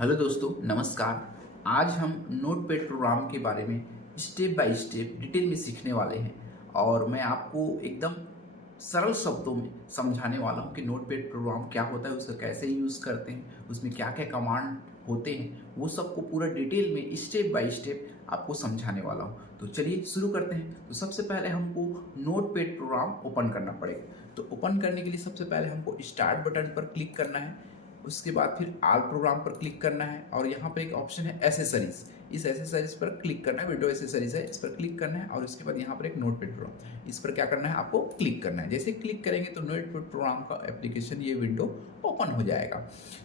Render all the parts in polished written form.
Hello दोस्तों, नमस्कार। आज हम नोटपैड प्रोग्राम के बारे में स्टेप बाय स्टेप डिटेल में सीखने वाले हैं और मैं आपको एकदम सरल शब्दों में समझाने वाला हूं कि नोटपैड प्रोग्राम क्या होता है, उसका कैसे यूज़ करते हैं, उसमें क्या क्या कमांड होते हैं, वो सबको पूरा डिटेल में स्टेप बाय स्टेप आपको समझाने वाला हूं। तो चलिए शुरू करते हैं। तो सबसे पहले हमको नोटपैड प्रोग्राम ओपन करना पड़ेगा। तो ओपन करने के लिए सबसे पहले हमको स्टार्ट बटन पर क्लिक करना है। उसके बाद फिर आल प्रोग्राम पर क्लिक करना है और यहाँ पर एक ऑप्शन है एसेसरीज। इस एसेसरीज पर क्लिक करना है, विंडो एसेसरीज है, इस पर क्लिक करना है और उसके बाद यहाँ पर एक नोटपैड प्रोग्राम, इस पर क्या करना है, आपको क्लिक करना है। जैसे क्लिक करेंगे तो नोटपैड प्रोग्राम का एप्लीकेशन ये विंडो ओपन हो जाएगा।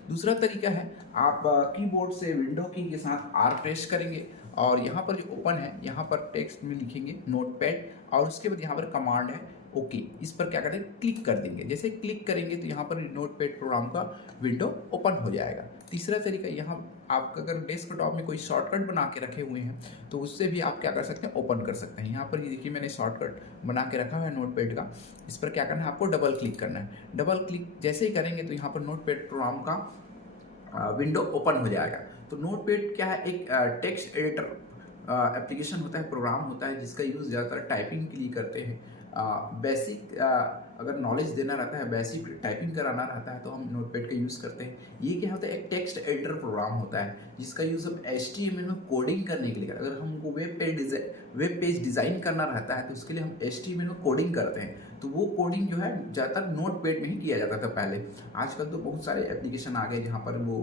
दूसरा तरीका है, आप कीबोर्ड से विंडो की के साथ आर प्रेस करेंगे और यहाँ पर जो ओपन है यहाँ पर टेक्स्ट में लिखेंगे नोटपैड और उसके बाद यहाँ पर कमांड है ओके, इस पर क्या करें, क्लिक कर देंगे। जैसे क्लिक करेंगे तो यहाँ पर नोटपैड प्रोग्राम का विंडो ओपन हो जाएगा। तीसरा तरीका, यहाँ आप अगर डेस्कटॉप में कोई शॉर्टकट बना के रखे हुए हैं तो उससे भी आप क्या कर सकते हैं, ओपन कर सकते हैं। यहाँ पर ये देखिए मैंने शॉर्टकट बना के रखा है नोटपैड का, इस पर क्या करना है, आपको डबल क्लिक करना है। डबल क्लिक जैसे ही करेंगे तो यहाँ पर नोटपैड प्रोग्राम का विंडो ओपन हो जाएगा। तो नोटपैड क्या है, एक टेक्स्ट एडिटर एप्लीकेशन होता है, प्रोग्राम होता है जिसका यूज़ ज़्यादातर टाइपिंग के लिए करते हैं। बेसिक अगर नॉलेज देना रहता है, बेसिक टाइपिंग कराना रहता है तो हम नोटपैड का यूज़ करते हैं। ये क्या होता है, एक टेक्स्ट एडिटर प्रोग्राम होता है जिसका यूज़ हम HTML में कोडिंग करने के लिए, अगर हमको वेब पेज डिज़ाइन करना रहता है तो उसके लिए हम HTML में कोडिंग करते हैं। तो वो कोडिंग जो है ज़्यादातर नोटपैड में ही किया जाता था पहले। आजकल तो बहुत सारे एप्लीकेशन आ गए जहाँ पर वो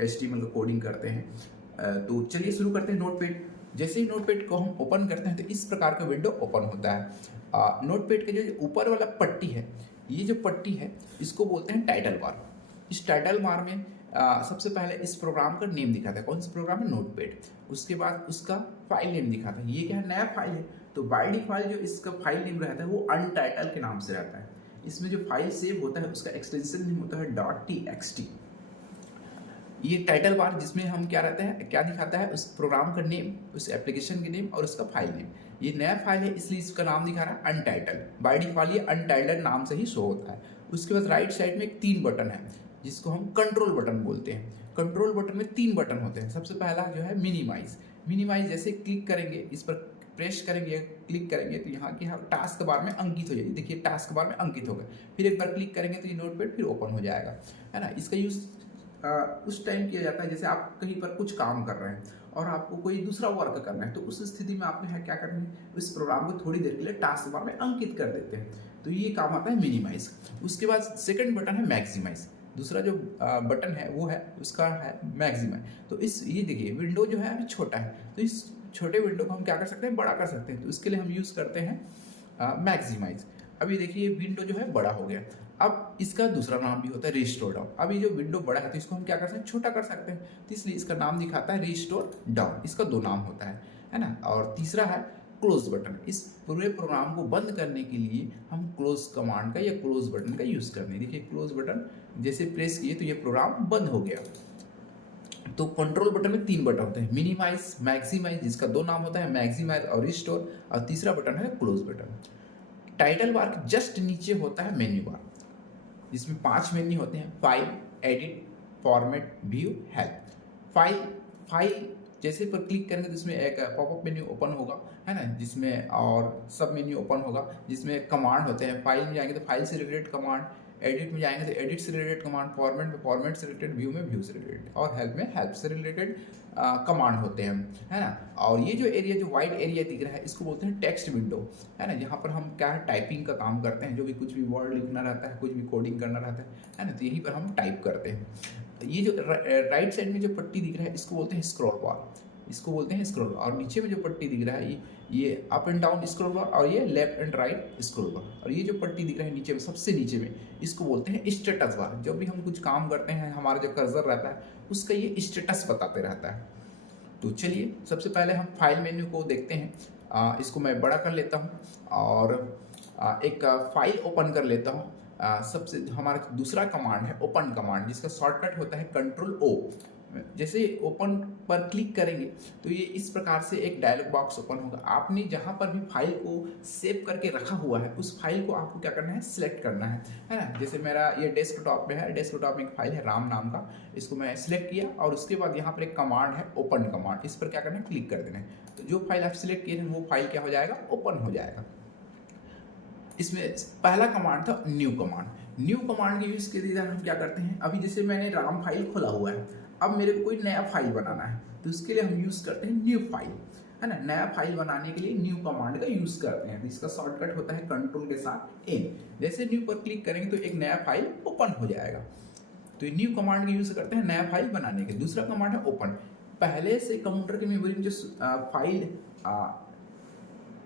HTML का कोडिंग करते हैं। तो चलिए शुरू करते हैं। नोटपैड, जैसे ही नोटपैड को हम ओपन करते हैं तो इस प्रकार का विंडो ओपन होता है। नोटपैड के जो ऊपर वाला पट्टी है, ये जो पट्टी है इसको बोलते हैं टाइटल बार। इस टाइटल बार में सबसे पहले इस प्रोग्राम का नेम दिखाता है, कौन सा प्रोग्राम है, नोटपैड। उसके बाद उसका फाइल नेम दिखाता है, ये क्या है, नया फाइल है। तो बाय डिफॉल्ट जो इसका फाइल नेम रहता है वो अनटाइटल के नाम से रहता है। इसमें जो फाइल सेव होता है उसका एक्सटेंशन नेम होता है .txt। ये टाइटल बार जिसमें हम क्या रहता है, क्या दिखाता है, उस प्रोग्राम का नेम, उस एप्लीकेशन के नेम और उसका फाइल नेम। ये नया फाइल है इसलिए इसका नाम दिखा रहा है अनटाइटल। बाय डिफॉल्ट ये अनटाइटल नाम से ही शो होता है। उसके बाद राइट साइड में एक 3 बटन है जिसको हम कंट्रोल बटन बोलते हैं। कंट्रोल बटन में 3 बटन होते हैं। सबसे पहला जो है मिनिमाइज। मिनिमाइज जैसे क्लिक करेंगे, इस पर प्रेस करेंगे, क्लिक करेंगे तो यहाँ की टास्क बार में अंकित हो जाएगी। देखिए टास्क बार में अंकित हो गया। फिर एक बार क्लिक करेंगे तो ये नोटपैड फिर ओपन हो जाएगा, है ना। इसका यूज़ उस टाइम किया जाता है जैसे आप कहीं पर कुछ काम कर रहे हैं और आपको कोई दूसरा वर्क करना है, तो उस स्थिति में आपने क्या करना है, इस प्रोग्राम को थोड़ी देर के लिए टास्क बार में अंकित कर देते हैं। तो ये काम आता है मिनिमाइज। उसके बाद सेकंड बटन है मैक्सिमाइज। दूसरा जो बटन है वो है उसका है मैक्सिमाइज। तो ये देखिए विंडो जो है अभी छोटा है, तो इस छोटे विंडो को हम क्या कर सकते हैं, बड़ा कर सकते हैं। तो इसके लिए हम यूज़ करते हैं मैक्सिमाइज। अभी देखिए विंडो जो है बड़ा हो गया। अब इसका दूसरा नाम भी होता है रिस्टोर डाउन। अब ये जो विंडो बड़ा है तो इसको हम क्या कर सकते हैं, छोटा कर सकते हैं। तो इसलिए इसका नाम दिखाता है रिस्टोर डाउन। इसका 2 नाम होता है ना। और तीसरा है क्लोज बटन। इस पूरे प्रोग्राम को बंद करने के लिए हम क्लोज कमांड का या क्लोज बटन का यूज़ करते हैं। देखिए क्लोज बटन जैसे प्रेस किए तो ये प्रोग्राम बंद हो गया। तो कंट्रोल बटन में 3 बटन होते हैं, मिनिमाइज, मैक्सिमाइज, जिसका 2 नाम होता है, मैक्सिमाइज और रिस्टोर, और तीसरा बटन है क्लोज बटन। टाइटल बार के जस्ट नीचे होता है मेन्यू बार, जिसमें 5 मेन्यू होते हैं, file, edit, format, view, help. File जैसे पर क्लिक करेंगे तो इसमें एक पॉपअप मेन्यू ओपन होगा, है ना, जिसमें और सब मेन्यू ओपन होगा जिसमें कमांड होते हैं। फाइल में जाएंगे तो फाइल से रिलेटेड कमांड, एडिट में जाएंगे तो एडिट से रिलेटेड कमांड, फॉर्मेट में फॉर्मेट से रिलेटेड, व्यू में व्यू से रिलेटेड, और हेल्प में हेल्प से रिलेटेड कमांड होते हैं, है ना। और ये जो एरिया, जो वाइड एरिया दिख रहा है, इसको बोलते हैं टेक्स्ट विंडो, है ना। जहाँ पर हम क्या है, टाइपिंग का काम करते हैं, जो भी कुछ भी वर्ड लिखना रहता है, कुछ भी कोडिंग करना रहता है ना, तो यहीं पर हम टाइप करते हैं। ये जो राइट साइड में जो पट्टी दिख रहा है इसको बोलते हैं स्क्रॉल बार, इसको बोलते हैं स्क्रॉल। और नीचे में जो पट्टी दिख रहा है ये अप एंड डाउन स्क्रॉल बार, और ये लेफ्ट एंड राइट स्क्रॉल बार। और ये जो पट्टी दिख रहा है नीचे में, सबसे नीचे में, इसको बोलते हैं स्टेटस बार। जब भी हम कुछ काम करते हैं, हमारा जो कर्सर रहता है उसका ये स्टेटस बताते रहता है। तो चलिए सबसे पहले हम फाइल मेन्यू को देखते हैं। इसको मैं बड़ा कर लेता हूँ और एक फाइल ओपन कर लेता हूँ। सबसे हमारा दूसरा कमांड है ओपन कमांड, जिसका शॉर्टकट होता है कंट्रोल O। जैसे ओपन पर क्लिक करेंगे तो ये इस प्रकार से एक डायलॉग बॉक्स ओपन होगा। आपने जहाँ पर भी फाइल को सेव करके रखा हुआ है उस फाइल को आपको क्या करना है, सिलेक्ट करना है ना। जैसे मेरा ये डेस्कटॉप में है, डेस्कटॉप में एक फाइल है राम नाम का, इसको मैं सिलेक्ट किया और उसके बाद यहाँ पर एक कमांड है ओपन कमांड, इस पर क्या करना है, क्लिक कर देना है। तो जो फाइल आप सिलेक्ट किए थे वो फाइल क्या हो जाएगा, ओपन हो जाएगा। इसमें पहला कमांड था न्यू कमांड। न्यू कमांड के यूज़ के लिए हम क्या करते हैं, अभी जैसे मैंने राम फाइल खोला हुआ है, अब मेरे को कोई नया फाइल बनाना है तो उसके लिए हम यूज़ करते हैं न्यू फाइल, है ना। नया फाइल बनाने के लिए न्यू कमांड का यूज़ करते हैं। तो इसका शॉर्टकट होता है कंट्रोल के साथ एन। जैसे न्यू पर क्लिक करेंगे तो एक नया फाइल ओपन हो जाएगा। तो न्यू कमांड का यूज़ करते हैं नया फाइल बनाने के। दूसरा कमांड है ओपन। पहले से कंप्यूटर की मेमोरी में जो फाइल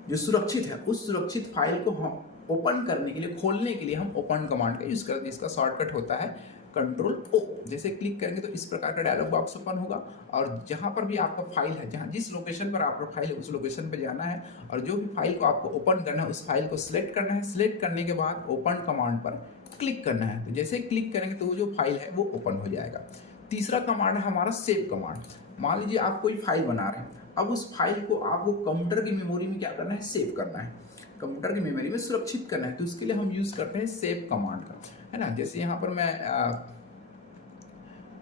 जो सुरक्षित है उस सुरक्षित फाइल को हम ओपन करने के लिए, खोलने के लिए हम ओपन कमांड का यूज़ करते हैं। इसका शॉर्टकट होता है कंट्रोल ओ। जैसे क्लिक करेंगे तो इस प्रकार का डायलॉग बॉक्स ओपन होगा और जहाँ पर भी आपका फाइल है, जहाँ जिस लोकेशन पर आपका फाइल है उस लोकेशन पर जाना है और जो भी फाइल को आपको ओपन करना है उस फाइल को सिलेक्ट करना है। सिलेक्ट करने के बाद ओपन कमांड पर क्लिक करना है। तो जैसे क्लिक करेंगे तो वो जो फाइल है वो ओपन हो जाएगा। तीसरा कमांड है हमारा सेव कमांड। मान लीजिए आप कोई फाइल बना रहे हैं, अब उस फाइल को आपको कंप्यूटर की मेमोरी में क्या करना है, सेव करना है, कंप्यूटर की मेमोरी में सुरक्षित करना है। तो उसके लिए हम यूज़ करते हैं सेव कमांड का, है ना। जैसे यहाँ पर मैं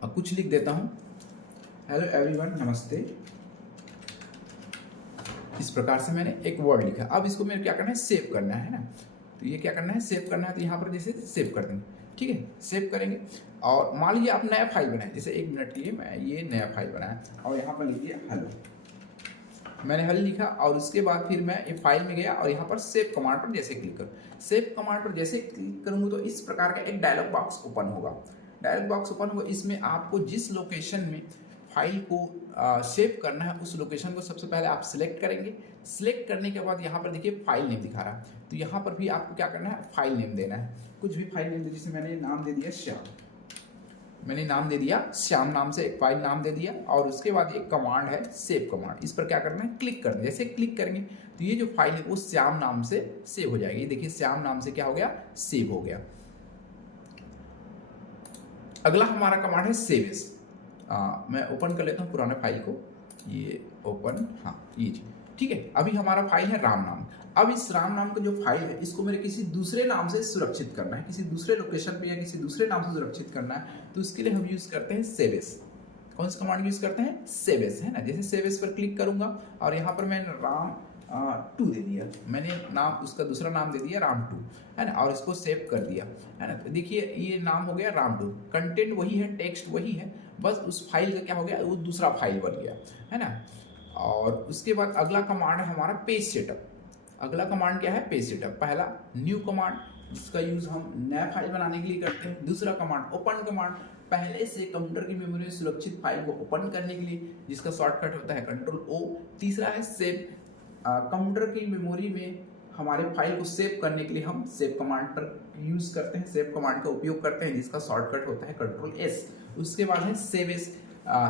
कुछ लिख देता हूँ, हेलो एवरीवन, नमस्ते। इस प्रकार से मैंने एक वर्ड लिखा। अब इसको मेरे क्या करना है, सेव करना है ना। तो ये क्या करना है, सेव करना है। तो यहाँ पर जैसे सेव कर देंगे, ठीक है, सेव करेंगे। और मान लीजिए आप नया फाइल बनाए, जैसे 1 मिनट के लिए मैं ये नया फाइल बनाया और यहाँ पर लिखिए हेलो। मैंने हेलो लिखा और उसके बाद फिर मैं ये फाइल में गया और यहाँ पर सेव कमांड पर जैसे क्लिक करूँ, सेव कमांड पर जैसे क्लिक करूँगा तो इस प्रकार का एक डायलॉग बॉक्स ओपन होगा। डायलॉग बॉक्स ओपन होगा, इसमें आपको जिस लोकेशन में फाइल को सेव करना है उस लोकेशन को सबसे पहले आप सिलेक्ट करेंगे। सिलेक्ट करने के बाद यहाँ पर देखिए फाइल नेम दिखा रहा है, तो यहाँ पर भी आपको क्या करना है, फाइल नेम देना है। कुछ भी फाइल नेम, जैसे मैंने नाम दे दिया श्याम, मैंने नाम दे दिया श्याम नाम से एक फाइल नाम दे दिया और उसके बाद एक कमांड है सेव कमांड, इस पर क्या करना है, क्लिक करना है। जैसे क्लिक करेंगे तो ये जो फाइल है वो श्याम नाम से सेव हो जाएगी। देखिए श्याम नाम से क्या हो गया, सेव हो गया। अगला हमारा कमांड है सेव एज। मैं ओपन कर लेता हूँ पुराने फाइल को, ये ओपन, हाँ ये ठीक है। अभी हमारा फाइल है राम नाम। अब इस राम नाम का जो फाइल है इसको मेरे किसी दूसरे नाम से सुरक्षित करना है, किसी दूसरे लोकेशन पे या किसी दूसरे नाम से सुरक्षित करना है। तो उसके लिए हम यूज़ करते हैं सेव एज। कौन सा कमांड यूज़ करते हैं, सेव एज, है ना। जैसे सेव एज पर क्लिक करूंगा और यहाँ पर मैंने राम 2 दे दिया, मैंने नाम उसका दूसरा नाम दे दिया राम 2, है ना, और इसको सेव कर दिया, है ना। तो देखिए ये नाम हो गया राम 2, कंटेंट वही है, टेक्स्ट वही है, बस उस फाइल का क्या हो गया, वो दूसरा फाइल बन गया, है ना। और उसके बाद अगला कमांड है हमारा पेज सेटअप। अगला कमांड क्या है, पेज सेटअप। पहला न्यू कमांड, जिसका यूज हम नया फाइल बनाने के लिए करते हैं। दूसरा कमांड ओपन कमांड, पहले से कंप्यूटर की मेमोरी में सुरक्षित फाइल को ओपन करने के लिए, जिसका शॉर्टकट होता है कंट्रोल ओ। तीसरा है सेव, कंप्यूटर की मेमोरी में हमारे फाइल को सेव करने के लिए हम सेव कमांड पर यूज करते हैं, सेव कमांड का उपयोग करते हैं, जिसका शॉर्टकट होता है कंट्रोल एस। उसके बाद है सेव एज।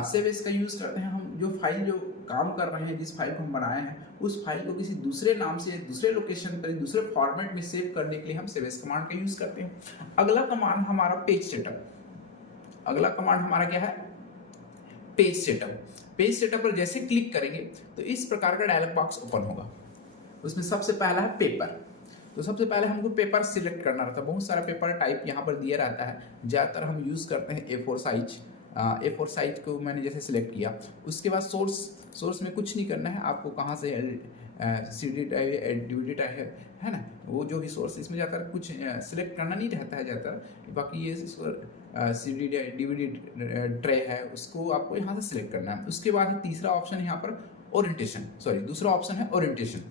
सेव एज का यूज करते हैं हम जो फाइल जो काम कर रहे हैं, जिस फाइल को हम बनाए हैं उस फाइल को किसी दूसरे नाम से, दूसरे लोकेशन पर, दूसरे फॉर्मेट में सेव करने के लिए हम सेव एज कमांड का यूज करते हैं। अगला कमांड हमारा पेज सेटअप। अगला कमांड हमारा क्या है, पेज सेटअप। पेज सेटअप पर जैसे क्लिक करेंगे तो इस प्रकार का डायलॉग बॉक्स ओपन होगा। उसमें सबसे पहला है पेपर। तो सबसे पहले हमको पेपर सिलेक्ट करना रहता है। बहुत सारा पेपर टाइप यहाँ पर दिया रहता है, ज़्यादातर हम यूज़ करते हैं A4 साइज। A4 साइज को मैंने जैसे सिलेक्ट किया, उसके बाद सोर्स में कुछ नहीं करना है आपको, कहाँ से CD ड्राइव, DVD ड्राइव है ना, वो जो भी सोर्स, इसमें ज़्यादातर कुछ सिलेक्ट करना नहीं रहता है ज़्यादातर। बाकी ये CD DVD ट्रे है, उसको आपको यहाँ से सिलेक्ट करना है। उसके बाद तीसरा ऑप्शन यहाँ पर ओरिएंटेशन, सॉरी दूसरा ऑप्शन है ओरिएंटेशन।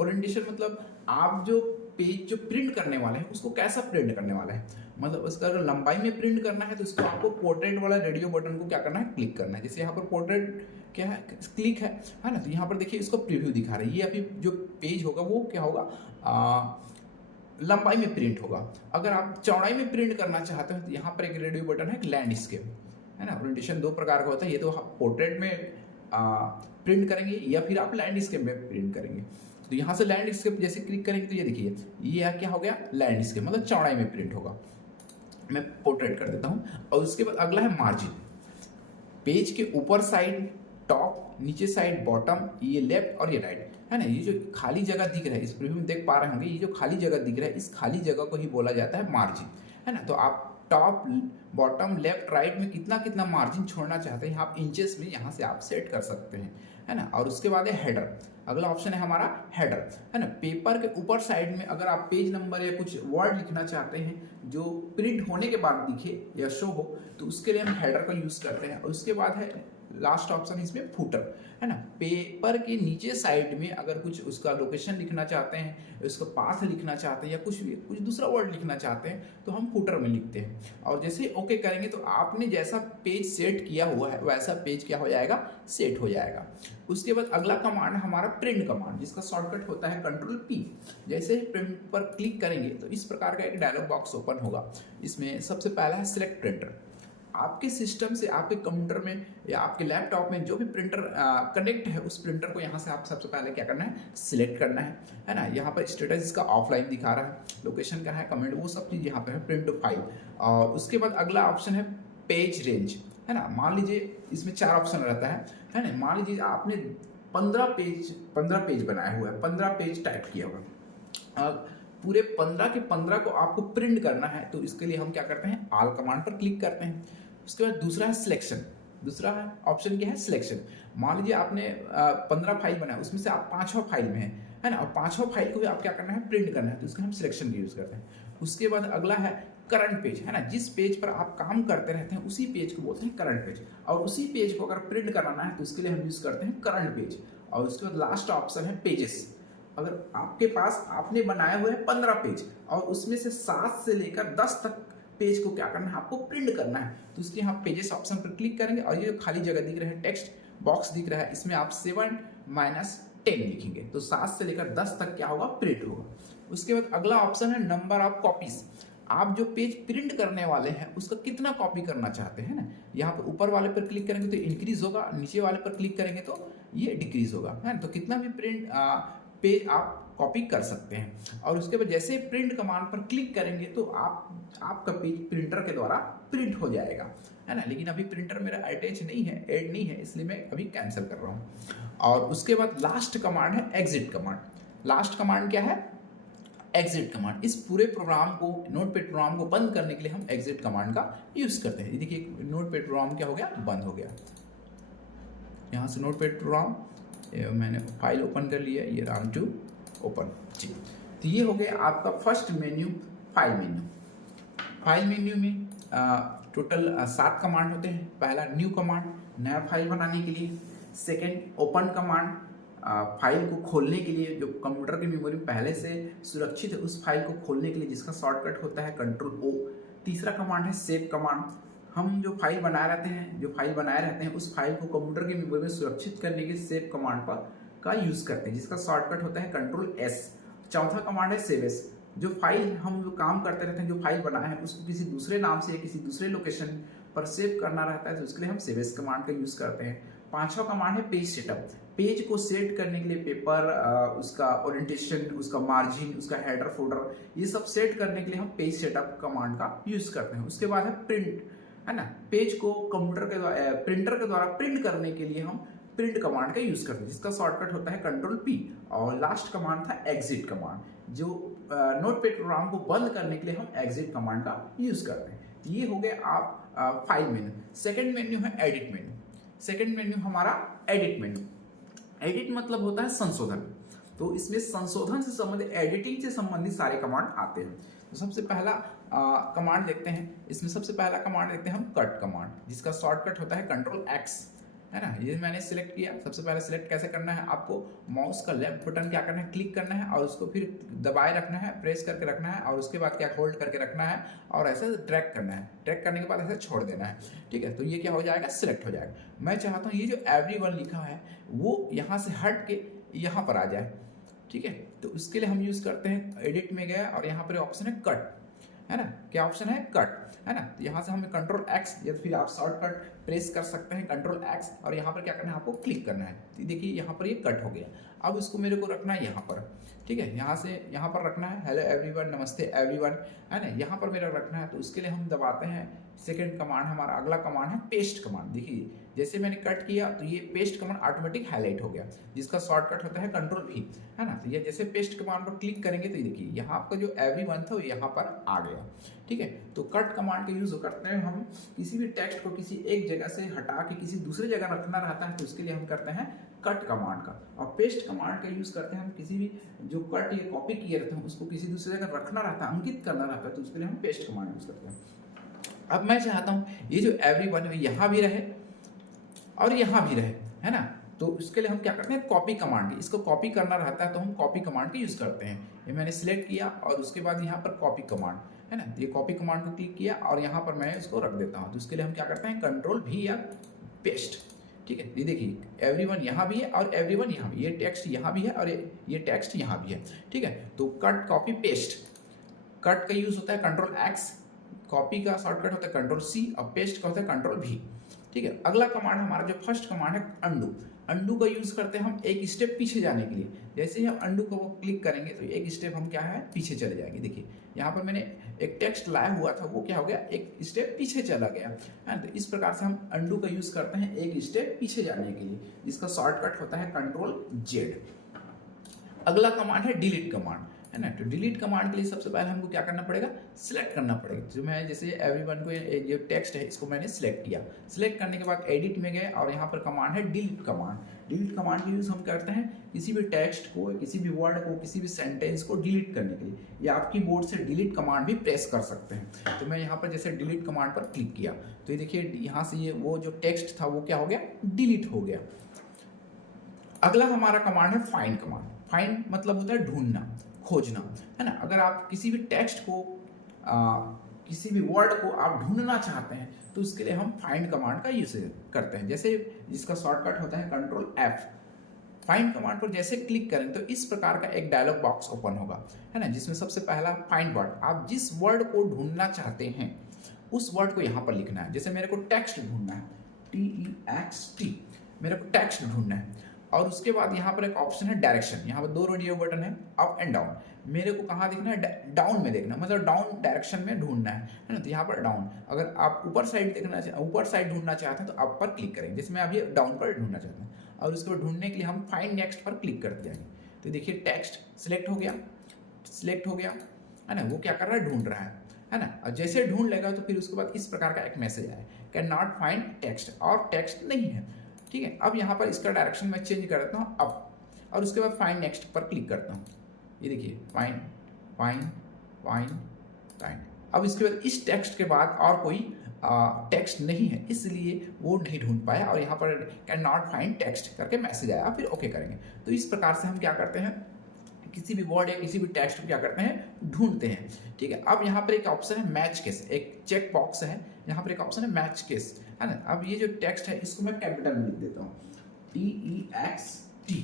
ओरिएंटेशन मतलब आप जो पेज जो प्रिंट करने वाले हैं उसको कैसा प्रिंट करने वाला है, मतलब उसका अगर लंबाई में प्रिंट करना है तो इसको आपको पोर्ट्रेट वाला रेडियो बटन को क्या करना है, क्लिक करना है। जैसे यहाँ पर पोर्ट्रेट क्या है, क्लिक है ना। तो यहाँ पर देखिए इसको प्रीव्यू दिखा रहा है। ये अभी जो पेज होगा वो क्या होगा, लंबाई में प्रिंट होगा। अगर आप चौड़ाई में प्रिंट करना चाहते हैं तो यहाँ पर एक रेडियो बटन है, लैंडस्केप, है ना। ओरिएंटेशन 2 प्रकार का होता है, ये तो आप पोर्ट्रेट में प्रिंट करेंगे या फिर आप लैंडस्केप में प्रिंट करेंगे। तो यहाँ से लैंडस्केप जैसे क्लिक करेंगे तो ये देखिए ये क्या हो गया, लैंडस्केप, मतलब चौड़ाई में प्रिंट होगा। मैं पोर्ट्रेट कर देता हूँ। और उसके बाद अगला है मार्जिन। पेज के ऊपर साइड टॉप, नीचे साइड बॉटम, ये लेफ्ट और ये राइट, है ना। ये जो खाली जगह दिख रहा है, इस प्रीव्यू में देख पा रहे होंगे, ये जो खाली जगह दिख रहा है, इस खाली जगह को ही बोला जाता है मार्जिन, है ना। तो आप टॉप, बॉटम, लेफ्ट, राइट में कितना कितना मार्जिन छोड़ना चाहते हैं आप इंचेस में यहाँ से आप सेट कर सकते हैं, है ना। और उसके बाद है हेडर, अगला ऑप्शन है हमारा हेडर, है ना। पेपर के ऊपर साइड में अगर आप पेज नंबर या कुछ वर्ड लिखना चाहते हैं जो प्रिंट होने के बाद दिखे या शो हो, तो उसके लिए हम हेडर का यूज़ करते हैं। और उसके बाद है लास्ट ऑप्शन इसमें फुटर, है ना। पेपर के नीचे साइड में अगर कुछ उसका लोकेशन लिखना चाहते हैं, उसका पाथ लिखना चाहते हैं या कुछ दूसरा वर्ड लिखना चाहते हैं, तो हम फुटर में लिखते हैं। और जैसे ही ओके करेंगे तो आपने जैसा पेज सेट किया हुआ है वैसा पेज क्या हो जाएगा, सेट हो जाएगा। उसके बाद अगला कमांड है हमारा प्रिंट कमांड, जिसका शॉर्टकट होता है Ctrl+P। जैसे ही प्रिंट पर क्लिक करेंगे तो इस प्रकार का एक डायलॉग बॉक्स ओपन होगा। इसमें सबसे पहला है सिलेक्ट प्रिंटर। आपके सिस्टम से, आपके कंप्यूटर में या आपके लैपटॉप में जो भी प्रिंटर कनेक्ट है, उस प्रिंटर को यहाँ से आप सबसे पहले क्या करना है, सिलेक्ट करना है ना। यहाँ पर स्टेटस इसका ऑफलाइन दिखा रहा है, लोकेशन का है, कमेंट, वो सब चीज़ यहाँ पे है, प्रिंट फाइल। और उसके बाद अगला ऑप्शन है पेज रेंज, है ना। मान लीजिए इसमें 4 ऑप्शन रहता है ना। मान लीजिए आपने 15 पेज बनाया हुआ है, 15 पेज टाइप किया हुआ है, पूरे 15 के 15 को आपको प्रिंट करना है। तो इसके लिए हम क्या करते हैं, ऑल कमांड पर क्लिक करते हैं। उसके बाद दूसरा है सिलेक्शन, दूसरा है ऑप्शन क्या है, सिलेक्शन। मान लीजिए आपने 15 फाइल बनाया, उसमें से आप 5वां फाइल में है ना, और 5वां फाइल को भी आप क्या करना है, प्रिंट करना है, तो इसके हम सिलेक्शन का यूज़ करते हैं। उसके बाद अगला है करंट पेज, है ना। जिस पेज पर आप काम करते रहते हैं उसी पेज को बोलते हैं करंट पेज, और उसी पेज को अगर प्रिंट कराना है तो उसके लिए हम यूज़ करते हैं करंट पेज। और उसके बाद लास्ट ऑप्शन है पेजेस। अगर आपके पास आपने बनाए हुए हैं 15 पेज और उसमें से 7 से लेकर 10 तक पेज को क्या करना है, आपको प्रिंट करना है, तो इसके यहाँ पेजेस ऑप्शन पर क्लिक करेंगे। और ये जो खाली जगह दिख रहा है, टेक्स्ट बॉक्स दिख रहा है, इसमें आप 7-10 लिखेंगे, तो 7 से लेकर 10 तक क्या होगा, प्रिंट होगा। उसके बाद अगला ऑप्शन है नंबर ऑफ कॉपीज। आप जो पेज प्रिंट करने वाले हैं उसका कितना कॉपी करना चाहते हैं ना। यहाँ पर ऊपर वाले पर क्लिक करेंगे तो इंक्रीज होगा, नीचे वाले पर क्लिक करेंगे तो ये डिक्रीज होगा, है। तो कितना भी प्रिंट पेज आप कॉपी कर सकते हैं। और उसके बाद जैसे प्रिंट कमांड पर क्लिक करेंगे तो आपका पेज प्रिंटर के द्वारा प्रिंट हो जाएगा, है ना। लेकिन अभी प्रिंटर मेरा अटैच नहीं है, ऐड नहीं है, इसलिए मैं अभी कैंसिल कर रहा हूँ। और उसके बाद लास्ट कमांड है एग्जिट कमांड। लास्ट कमांड क्या है, एग्जिट कमांड। इस पूरे प्रोग्राम को, नोटपैड प्रोग्राम को बंद करने के लिए हम एग्जिट कमांड का यूज करते हैं। देखिए नोटपैड प्रोग्राम क्या हो गया, बंद हो गया। यहाँ से नोटपैड प्रोग्राम मैंने फाइल ओपन कर लिया, ये राम टू ओपन जी। तो ये हो गया आपका first menu, file menu. File menu में टोटल 7 कमांड होते हैं। पहला न्यू कमांड, नया फाइल बनाने के लिए। सेकंड ओपन कमांड, फाइल को खोलने के लिए, जो कंप्यूटर की मेमोरी पहले से सुरक्षित है उस फाइल को खोलने के लिए, जिसका शॉर्टकट होता है Ctrl+O। तीसरा कमांड है सेव कमांड। हम जो फाइल बनाए रहते हैं उस फाइल को कंप्यूटर की मेमोरी में सुरक्षित करने के सेव कमांड का यूज़ करते हैं, जिसका शॉर्टकट होता है Ctrl+S। चौथा कमांड है सेव एस। जो फाइल हम जो काम करते रहते हैं, जो फाइल बनाए हैं उसको किसी दूसरे नाम से या किसी दूसरे लोकेशन पर सेव करना रहता है, तो उसके लिए हम सेव एस कमांड का यूज़ करते हैं। पांचवा कमांड है पेज सेटअप। पेज को सेट करने के लिए पेपर, उसका ओरिएंटेशन, उसका मार्जिन, उसका हेडर, फोल्डर, ये सब सेट करने के लिए हम पेज सेटअप कमांड का यूज़ करते हैं। उसके बाद है प्रिंट, है ना। पेज को कंप्यूटर के द्वारा, प्रिंटर के द्वारा प्रिंट करने के लिए हम प्रिंट कमांड का यूज करते हैं, जिसका शॉर्टकट होता है Ctrl+P। और लास्ट कमांड था एग्जिट कमांड, जो नोटपैड प्रोग्राम को बंद करने के लिए हम एग्जिट कमांड का यूज करते हैं। ये हो गए आप फाइल मेन्यू। सेकंड मेन्यू है एडिट मेन्यू। सेकंड मेन्यू हमारा एडिट मेन्यू। एडिट मतलब होता है संशोधन, तो इसमें संशोधन से संबंधित, एडिटिंग से संबंधित सारे कमांड आते हैं। तो सबसे पहला कमांड देखते हैं। इसमें सबसे पहला कमांड देखते हैं हम कट कमांड, जिसका शॉर्टकट होता है Ctrl+X, है ना। ये मैंने सिलेक्ट किया। सबसे पहले सिलेक्ट कैसे करना है, आपको माउस का लेफ्ट बटन क्या करना है, क्लिक करना है और उसको फिर दबाए रखना है, प्रेस करके रखना है, और उसके बाद क्या होल्ड करके रखना है और ऐसे ड्रैग करना है। ड्रैग करने के बाद ऐसे छोड़ देना है, ठीक है। तो ये क्या हो जाएगा, सिलेक्ट हो जाएगा। मैं चाहता हूँ ये जो एवरीवन लिखा है वो यहाँ से हट के यहाँ पर आ जाए, ठीक है। तो उसके लिए हम यूज़ करते हैं, एडिट में गया और यहाँ पर ऑप्शन है कट, है ना। क्या ऑप्शन है, कट, है ना। तो यहाँ से हमें Ctrl+X या फिर आप शॉर्टकट प्रेस कर सकते हैं Ctrl+X, और यहाँ पर क्या करना है, आपको क्लिक करना है। तो देखिए यहाँ पर ये कट हो गया। अब इसको मेरे को रखना है यहाँ पर, ठीक है, यहाँ से यहाँ पर रखना है हेलो एवरीवन, नमस्ते एवरीवन, है ना, यहाँ पर मेरा रखना है। तो उसके लिए हम दबाते हैं सेकंड कमांड, हमारा अगला कमांड है पेस्ट कमांड। देखिए जैसे मैंने कट किया तो ये पेस्ट कमांड ऑटोमेटिक हाईलाइट हो गया, जिसका शॉर्टकट होता है कंट्रोल V, है ना। तो ये जैसे पेस्ट कमांड पर क्लिक करेंगे तो ये देखिए यहाँ आपका जो एवरीवन था वो यहाँ पर आ गया, ठीक है। तो कट कमांड का यूज करते हैं हम किसी भी टेक्स्ट को किसी एक जगह से हटा के किसी दूसरी जगह रखना रहता है तो उसके लिए हम करते हैं कट कमांड का। और पेस्ट कमांड का यूज करते हैं हम किसी भी जो कट या कॉपी किए रहते हैं उसको किसी दूसरी जगह रखना रहता है, अंकित करना रहता है, तो उसके लिए हम पेस्ट कमांड यूज करते हैं। अब मैं चाहता हूं ये जो एवरीवन है यहाँ भी रहे और यहाँ भी रहे, है ना। तो इसके लिए हम क्या करते हैं कॉपी कमांड, इसको कॉपी करना रहता है तो हम कॉपी कमांड का यूज करते हैं। ये मैंने सिलेक्ट किया और उसके बाद यहाँ पर कॉपी कमांड, है ना, ये कॉपी कमांड को क्लिक किया और यहाँ पर मैं इसको रख देता हूँ। तो इसके लिए हम क्या करते हैं कंट्रोल V या पेस्ट, ठीक है। ये देखिए एवरीवन यहाँ भी है और एवरीवन यहाँ भी, ये टेक्स्ट यहाँ भी है और ये टेक्स्ट यहाँ भी है, ठीक है। तो कट कॉपी पेस्ट, कट का यूज होता है कंट्रोल X, कॉपी का शॉर्टकट होता है कंट्रोल C और पेस्ट का होता है कंट्रोल V, ठीक है। अगला कमांड हमारा जो फर्स्ट कमांड है अंडू, अंडू का यूज करते हैं हम एक स्टेप पीछे जाने के लिए। जैसे ही हम अंडू को क्लिक करेंगे तो एक स्टेप हम क्या है पीछे चले जाएंगे। देखिए यहाँ पर मैंने एक टेक्स्ट लाया हुआ था वो क्या हो गया एक स्टेप पीछे चला गया, है। तो इस प्रकार से हम अंडू का यूज करते हैं एक स्टेप पीछे जाने के लिए, जिसका शॉर्टकट होता है कंट्रोल Z। अगला कमांड है डिलीट कमांड, है ना। तो डिलीट कमांड के लिए सबसे पहले हमको क्या करना पड़ेगा सिलेक्ट करना पड़ेगा। जो मैं जैसे एवरीवन को जो टेक्स्ट है इसको मैंने सिलेक्ट किया, सिलेक्ट करने के बाद एडिट में गए और यहाँ पर कमांड है डिलीट कमांड। डिलीट कमांड का यूज हम करते हैं किसी भी टेक्स्ट को, किसी भी वर्ड को, किसी भी सेंटेंस को डिलीट करने के लिए, या आप कीबोर्ड से डिलीट कमांड भी प्रेस कर सकते हैं। तो मैं यहाँ पर जैसे डिलीट कमांड पर क्लिक किया तो ये देखिए यहाँ से ये वो जो टेक्स्ट था वो क्या हो गया डिलीट हो गया। अगला हमारा कमांड है फाइंड कमांड। फाइंड मतलब होता है ढूंढना, खोजना, है ना। अगर आप किसी भी टेक्स्ट को किसी भी वर्ड को आप ढूंढना चाहते हैं तो उसके लिए हम फाइंड कमांड का यूज करते हैं, जैसे जिसका शॉर्टकट होता है कंट्रोल F। फाइंड कमांड पर जैसे क्लिक करें तो इस प्रकार का एक डायलॉग बॉक्स ओपन होगा, है ना, जिसमें सबसे पहला फाइंड वर्ड, आप जिस वर्ड को ढूंढना चाहते हैं उस वर्ड को यहाँ पर लिखना है। जैसे मेरे को टेक्स्ट ढूंढना है, TEXT, मेरे को टेक्स्ट ढूंढना है। और उसके बाद यहाँ पर एक ऑप्शन है डायरेक्शन, यहाँ पर दो रेडियो बटन है अप एंड डाउन। मेरे को कहाँ देखना है डाउन में देखना, मतलब डाउन डायरेक्शन में ढूंढना है ना। तो यहाँ पर डाउन, अगर आप ऊपर साइड देखना ऊपर साइड ढूंढना चाहते हैं तो अप पर क्लिक करेंगे, जैसे मैं अभी डाउन पर ढूंढना चाहता हूँ। और उसको ढूंढने के लिए हम फाइंड नेक्स्ट पर क्लिक करते जाएंगे। तो देखिए टेक्स्ट सिलेक्ट हो गया, सिलेक्ट हो गया, है ना। वो क्या कर रहा है ढूंढ रहा है ना। और जैसे ढूंढ लेगा तो फिर उसके बाद इस प्रकार का एक मैसेज आया कैन नॉट फाइंड टेक्स्ट, और टेक्स्ट नहीं है, ठीक है। अब यहाँ पर इसका डायरेक्शन मैं चेंज कर देता हूँ अप, और उसके बाद फाइंड नेक्स्ट पर क्लिक करता हूँ। ये देखिए फाइंड फाइंड फाइंड फाइंड। अब इसके बाद इस टेक्स्ट के बाद और कोई टेक्स्ट नहीं है, इसलिए वो नहीं ढूंढ पाया और यहाँ पर कैन नॉट फाइंड टेक्स्ट करके मैसेज आया, फिर ओके करेंगे। तो इस प्रकार से हम क्या करते हैं किसी भी वर्ड या किसी भी टेक्स्ट को क्या करते हैं ढूंढते हैं, ठीक है। अब यहाँ पर एक ऑप्शन है मैच केस, एक चेक बॉक्स है, यहाँ पर एक ऑप्शन है मैच केस, है ना। अब ये जो टेक्स्ट है इसको मैं कैपिटल में लिख देता हूँ TEXT,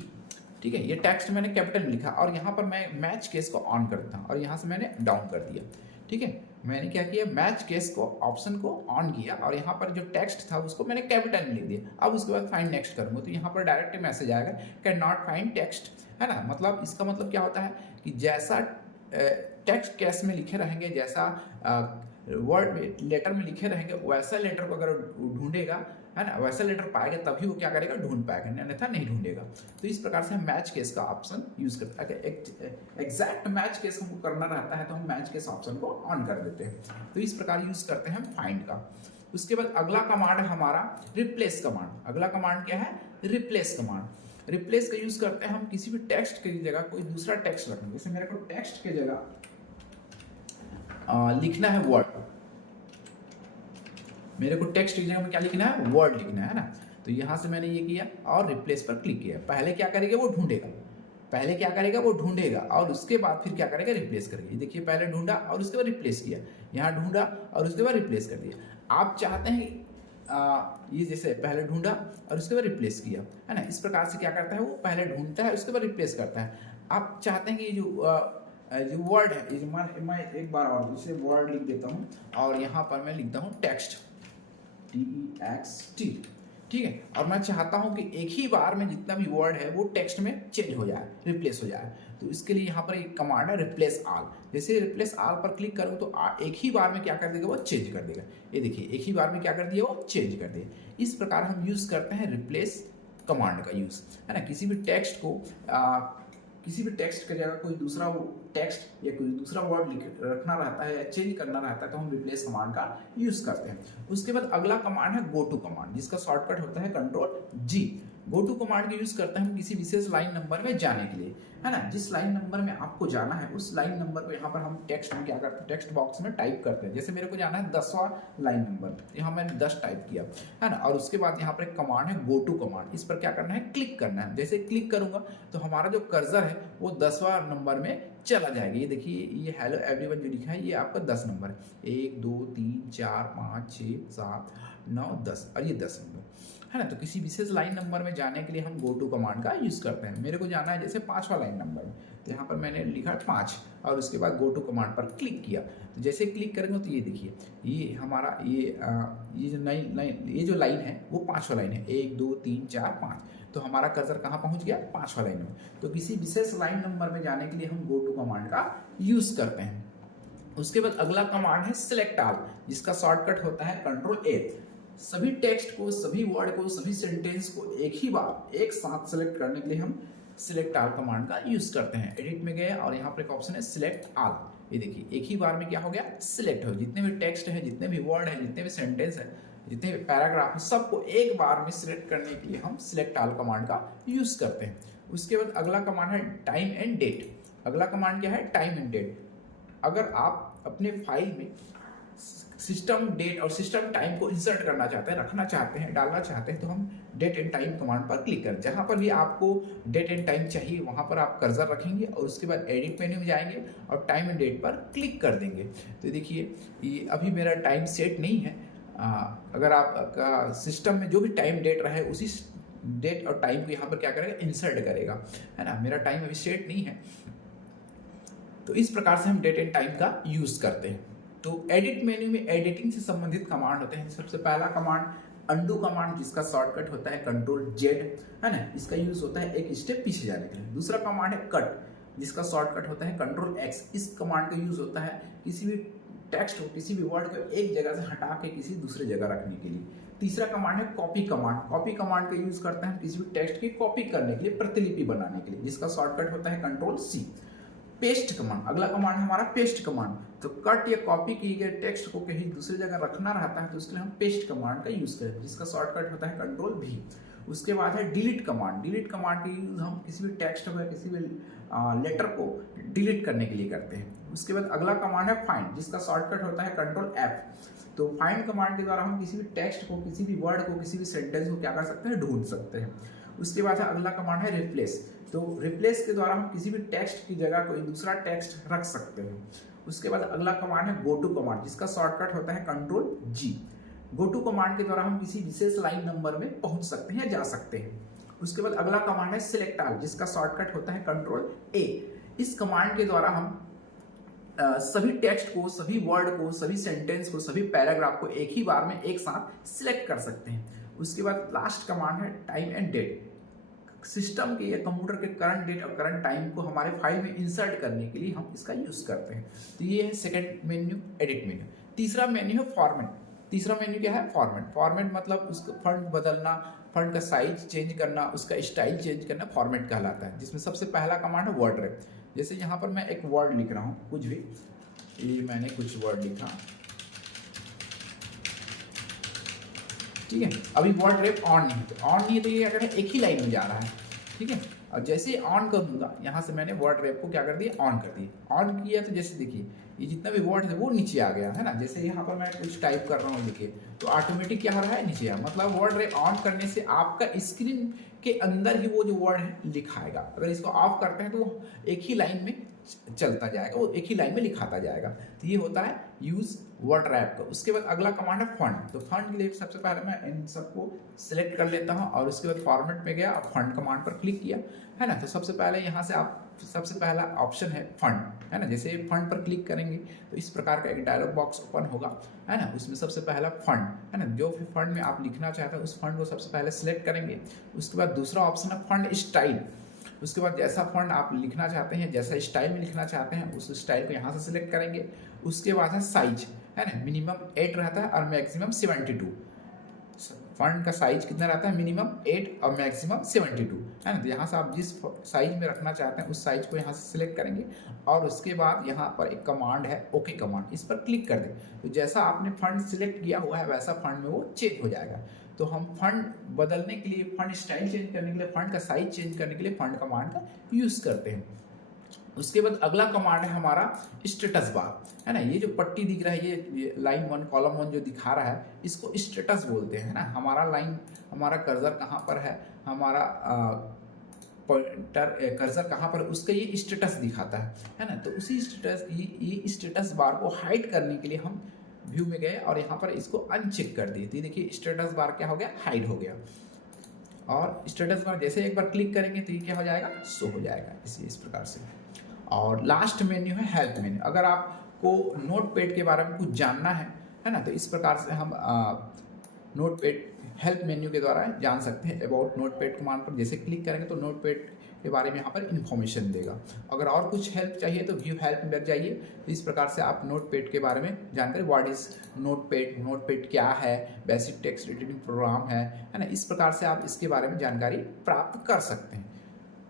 ठीक है। ये टेक्स्ट मैंने कैपिटल में लिखा और यहाँ पर मैं मैच केस को ऑन करता हूँ और यहाँ से मैंने डाउन कर दिया, ठीक है। मैंने क्या किया मैच केस को ऑप्शन को ऑन किया और यहाँ पर जो टेक्स्ट था उसको मैंने कैपिटल में लिख दिया। अब उसके बाद फाइंड नेक्स्ट करूँगा तो यहाँ पर डायरेक्ट मैसेज आएगा कैन नॉट फाइंड टेक्स्ट, है ना। मतलब इसका मतलब क्या होता है कि जैसा टेक्स्ट केस में लिखे रहेंगे, जैसा वर्ड लेटर में लिखे रहेंगे वैसा लेटर को अगर ढूंढेगा, है ना, वैसा लेटर पाएगा तभी वो क्या करेगा ढूंढ पाएगा, अन्यथा नहीं ढूंढेगा। तो इस प्रकार से हम मैच केस का ऑप्शन यूज करते हैं। अगर एग्जैक्ट मैच केस हमको करना रहता है तो हम मैच केस ऑप्शन को ऑन कर देते हैं। तो इस प्रकार यूज करते हैं फाइंड का। उसके बाद अगला कमांड है हमारा रिप्लेस कमांड। अगला कमांड क्या है रिप्लेस कमांड। रिप्लेस का यूज करते हैं हम किसी भी टेक्स्ट की जगह कोई दूसरा टेक्स्ट रखना। जैसे मेरे को टेक्स्ट की जगह लिखना है वर्ड, मेरे को टेक्स्ट की जगह में क्या लिखना है वर्ड लिखना है ना। तो यहाँ से मैंने ये किया और रिप्लेस पर क्लिक किया। पहले क्या करेगा वो ढूंढेगा, पहले क्या करेगा वो ढूंढेगा और उसके बाद फिर क्या करेगा रिप्लेस करेगा। देखिए पहले ढूंढा और उसके बाद रिप्लेस किया, यहाँ ढूंढा और उसके बाद रिप्लेस कर दिया। आप चाहते हैं ये जैसे पहले ढूंढा और उसके बाद रिप्लेस किया, है ना। इस प्रकार से क्या करता है वो पहले ढूंढता है उसके बाद रिप्लेस करता है। आप चाहते हैं कि जो वर्ड है मैं एक बार और इसे वर्ड लिख देता हूँ और यहाँ पर मैं लिखता हूँ टेक्स्ट TEXT, ठीक है, और मैं चाहता हूं कि एक ही बार में जितना भी वर्ड है वो टेक्स्ट में चेंज हो जाए, रिप्लेस हो जाए। तो इसके लिए यहाँ पर एक कमांड है रिप्लेस ऑल। जैसे रिप्लेस ऑल पर क्लिक करूँ तो एक ही बार में क्या कर देगा, वो चेंज कर देगा। ये देखिए एक ही बार में क्या कर दिया, वो चेंज कर दिया। इस प्रकार हम यूज़ करते हैं रिप्लेस कमांड का यूज़, है ना। किसी भी टेक्स्ट को किसी भी टेक्स्ट की जगह कोई दूसरा टेक्स्ट या कोई दूसरा वर्ड रखना रहता है या चेंज करना रहता है तो हम रिप्लेस कमांड का यूज़ करते हैं। उसके बाद अगला कमांड है गो टू कमांड, जिसका शॉर्टकट होता है control G. Go to command का यूज़ करते हैं हम किसी विशेष लाइन नंबर में जाने के लिए, है ना। जिस लाइन नंबर में आपको जाना है उस लाइन नंबर को यहाँ पर हम टेक्स्ट में क्या करते हैं, टेक्स्ट बॉक्स में टाइप करते हैं। जैसे मेरे को जाना है 10वां लाइन नंबर, यहाँ मैंने 10 टाइप किया, है ना। और उसके बाद यहाँ पर एक कमांड है गो टू कमांड, इस पर क्या करना है, क्लिक करना है। जैसे क्लिक करूंगा तो हमारा जो कर्सर है वो 10वां नंबर में चला जाएगा। ये देखिए ये हेलो एवरीवन जो लिखा है ये आपका 10 नंबर है, 1 2 3 4 5 6 7 9 10 और ये 10 नंबर, है ना। तो किसी विशेष लाइन नंबर में जाने के लिए हम गो टू कमांड का यूज़ करते हैं। मेरे को जाना है जैसे 5वां लाइन नंबर में, तो यहाँ पर मैंने लिखा 5 और उसके बाद गो टू कमांड पर क्लिक किया। तो जैसे क्लिक करेंगे तो ये देखिए ये हमारा ये जो लाइन है वो 5वां लाइन है, 1 2 3 4 5। तो हमारा कर्सर कहाँ पहुँच गया, 5वां लाइन में। तो किसी विशेष लाइन नंबर में जाने के लिए हम गो टू कमांड का यूज़ करते हैं। उसके बाद अगला कमांड है सिलेक्ट ऑल, जिसका शॉर्टकट होता है कंट्रोल ए। सभी टेक्स्ट को, सभी वर्ड को, सभी सेंटेंस को एक ही बार एक साथ सेलेक्ट करने के लिए हम सिलेक्ट ऑल कमांड का यूज करते हैं। एडिट में गए और यहाँ पर एक ऑप्शन है सिलेक्ट ऑल। ये देखिए एक ही बार में क्या हो गया, सिलेक्ट हो, जितने भी टेक्स्ट है, जितने भी वर्ड है, जितने भी सेंटेंस है, जितने भी पैराग्राफ है, सबको एक बार में सिलेक्ट करने के लिए हम सिलेक्ट ऑल कमांड का यूज करते हैं। उसके बाद अगला कमांड है टाइम एंड डेट। अगला कमांड क्या है, टाइम एंड डेट। अगर आप अपने फाइल में सिस्टम डेट और सिस्टम टाइम को इंसर्ट करना चाहते हैं, रखना चाहते हैं, डालना चाहते हैं, तो हम डेट एंड टाइम कमांड पर क्लिक करें। जहां पर भी आपको डेट एंड टाइम चाहिए वहां पर आप कर्सर रखेंगे और उसके बाद एडिट मेन्यू में जाएंगे और टाइम एंड डेट पर क्लिक कर देंगे। तो देखिए ये अभी मेरा टाइम सेट नहीं है। अगर आपका सिस्टम में जो भी टाइम डेट रहे उसी डेट और टाइम को यहाँ पर क्या करेगा, इंसर्ट करेगा, है ना। मेरा टाइम अभी सेट नहीं है, तो इस प्रकार से हम डेट एंड टाइम का यूज करते हैं। तो एडिट मेन्यू में एडिटिंग से संबंधित कमांड होते हैं। सबसे पहला कमांड अंडू कमांड, जिसका शॉर्टकट होता है कंट्रोल जेड, है ना। इसका यूज होता है एक स्टेप पीछे जाने के लिए। दूसरा कमांड है कट, जिसका शॉर्टकट होता है कंट्रोल एक्स। इस कमांड का यूज होता है किसी भी टेक्स्ट को, किसी भी वर्ड को एक जगह से हटा के किसी दूसरे जगह रखने के लिए। तीसरा कमांड है कॉपी कमांड। कॉपी कमांड का यूज करते हैं किसी भी टेक्स्ट की कॉपी करने के लिए, प्रतिलिपि बनाने के लिए, जिसका शॉर्टकट होता है कंट्रोल सी। पेस्ट कमांड, अगला कमांड है हमारा पेस्ट कमांड। तो कट या कॉपी किए गए टेक्स्ट को कहीं दूसरी जगह रखना रहता है तो उसके लिए हम पेस्ट कमांड का यूज करें, जिसका शॉर्टकट होता है कंट्रोल भी। उसके बाद है डिलीट कमांड। डिलीट कमांड का यूज हम किसी भी टेक्स्ट या किसी भी लेटर को डिलीट करने के लिए करते हैं। उसके बाद अगला कमांड है फाइंड, जिसका शॉर्टकट होता है कंट्रोल एफ। तो फाइंड कमांड के द्वारा हम किसी भी टेक्स्ट को, किसी भी वर्ड को, किसी भी सेंटेंस को क्या कर सकते हैं, ढूंढ सकते हैं। उसके बाद अगला कमांड है रिप्लेस। तो रिप्लेस के द्वारा हम किसी भी टेक्स्ट की जगह कोई दूसरा टेक्स्ट रख सकते हैं। उसके बाद अगला कमांड है गो टू कमांड, जिसका शॉर्टकट होता है control G. Go to command के द्वारा हम किसी विशेष लाइन नंबर में पहुंच सकते हैं या जा सकते हैं। उसके बाद अगला कमांड है सिलेक्ट ऑल, जिसका शॉर्टकट होता है कंट्रोल ए। इस कमांड के द्वारा हम सभी टेक्स्ट को, सभी वर्ड को, सभी सेंटेंस को, सभी पैराग्राफ को एक ही बार में एक साथ सिलेक्ट कर सकते हैं। उसके बाद लास्ट कमांड है टाइम एंड डेट। सिस्टम के या कंप्यूटर के करंट डेट और करंट टाइम को हमारे फाइल में इंसर्ट करने के लिए हम इसका यूज करते हैं। तो ये है सेकंड मेन्यू, एडिट मेन्यू। तीसरा मेन्यू है फॉर्मेट। तीसरा मेन्यू क्या है, फॉर्मेट। फॉर्मेट मतलब उसका फंड बदलना, फंड का साइज चेंज करना, उसका स्टाइल चेंज करना, फॉर्मेट कहलाता है। जिसमें सबसे पहला कमांड है वर्ड रैप। जैसे यहाँ पर मैं एक वर्ड लिख रहा हूँ, कुछ भी, ये मैंने कुछ वर्ड लिखा, ठीक है। अभी वर्ड रैप ऑन नहीं है, तो ऑन नहीं है तो ये क्या करें, एक ही लाइन में जा रहा है, ठीक है। और जैसे ही ऑन कर दूंगा, यहाँ से मैंने वर्ड रैप को क्या कर दिया, ऑन कर दिया। ऑन किया तो जैसे देखिए ये जितना भी वर्ड है वो नीचे आ गया, है ना। जैसे यहाँ पर मैं कुछ टाइप कर रहा हूँ लिखे, तो ऑटोमेटिक क्या हो रहा है, नीचे आ। मतलब वर्ड रैप ऑन करने से आपका स्क्रीन के अंदर ही वो जो वर्ड है लिखाएगा। अगर इसको ऑफ करते हैं तो वो एक ही लाइन में चलता जाएगा, वो एक ही लाइन में लिखाता जाएगा। तो ये होता है यूज वर्ड रैप का। उसके बाद अगला कमांड है फंड। तो फंड के लिए सबसे पहले मैं इन सबको सिलेक्ट कर लेता हूँ और उसके बाद फॉर्मेट में गया और फंड कमांड पर क्लिक किया, है ना। तो सबसे पहले यहाँ से आप सबसे पहला ऑप्शन है फंड, है ना। जैसे फंड पर क्लिक करेंगे तो इस प्रकार का एक डायलॉग बॉक्स ओपन होगा, है ना। उसमें सबसे पहला फंड, है ना, जो भी फंड में आप लिखना चाहते हैं उस फंड को सबसे पहले सिलेक्ट करेंगे। उसके बाद दूसरा ऑप्शन है फंड स्टाइल। उसके बाद जैसा फंड आप लिखना चाहते हैं, जैसा स्टाइल में लिखना चाहते हैं उस स्टाइल को यहाँ से सिलेक्ट करेंगे। उसके बाद है साइज, है ना, मिनिमम 8 रहता है और मैक्सिमम 72। फंड का साइज कितना रहता है, मिनिमम 8 और मैक्सिमम 72, है ना। तो यहाँ से आप जिस साइज में रखना चाहते हैं उस साइज को यहाँ से सिलेक्ट करेंगे और उसके बाद यहाँ पर एक कमांड है ओके कमांड, इस पर क्लिक कर दें। तो जैसा आपने फंड सिलेक्ट किया हुआ है वैसा फंड में वो चेंज हो जाएगा। तो हम फंड बदलने के लिए, फंड स्टाइल चेंज करने के लिए, फंड का साइज चेंज करने के लिए फंड कमांड का यूज़ करते हैं। उसके बाद अगला कमांड है हमारा स्टेटस बार, है ना। ये जो पट्टी दिख रहा है, ये लाइन 1 कॉलम 1 जो दिखा रहा है इसको स्टेटस बोलते हैं, है ना। हमारा लाइन, हमारा कर्सर कहाँ पर है, हमारा पॉइंटर कर्सर कहाँ पर, उसका ये स्टेटस दिखाता है ना। तो उसी स्टेटस, ये स्टेटस बार को हाइड करने के लिए हम व्यू में गए और यहाँ पर इसको अनचेक कर दिए। तो देखिए स्टेटस बार क्या हो गया, हाइड हो गया। और स्टेटस बार जैसे एक बार क्लिक करेंगे तो ये क्या हो जाएगा, शो हो जाएगा इस प्रकार से। और लास्ट मेन्यू है हेल्प मेन्यू। अगर आपको नोटपैड के बारे में कुछ जानना है ना, तो इस प्रकार से हम नोटपैड हेल्प मेन्यू के द्वारा जान सकते हैं। अबाउट नोटपैड कमांड पर जैसे क्लिक करेंगे तो नोटपैड के बारे में यहाँ पर इन्फॉर्मेशन देगा। अगर और कुछ हेल्प चाहिए तो व्यू हेल्प में जाइए। तो इस प्रकार से आप नोटपैड के बारे में जानकारी, व्हाट इज नोटपैड, नोटपैड क्या है, बेसिक टेक्स्ट एडिटिंग प्रोग्राम है ना, इस प्रकार से आप इसके बारे में जानकारी प्राप्त कर सकते हैं।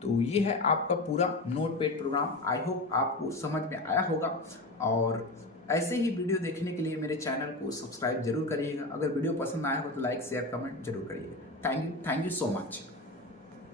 तो ये है आपका पूरा नोटपैड प्रोग्राम। आई होप आपको समझ में आया होगा और ऐसे ही वीडियो देखने के लिए मेरे चैनल को सब्सक्राइब जरूर करिएगा। अगर वीडियो पसंद आया हो तो लाइक शेयर कमेंट जरूर करिएगा। Thank you so much.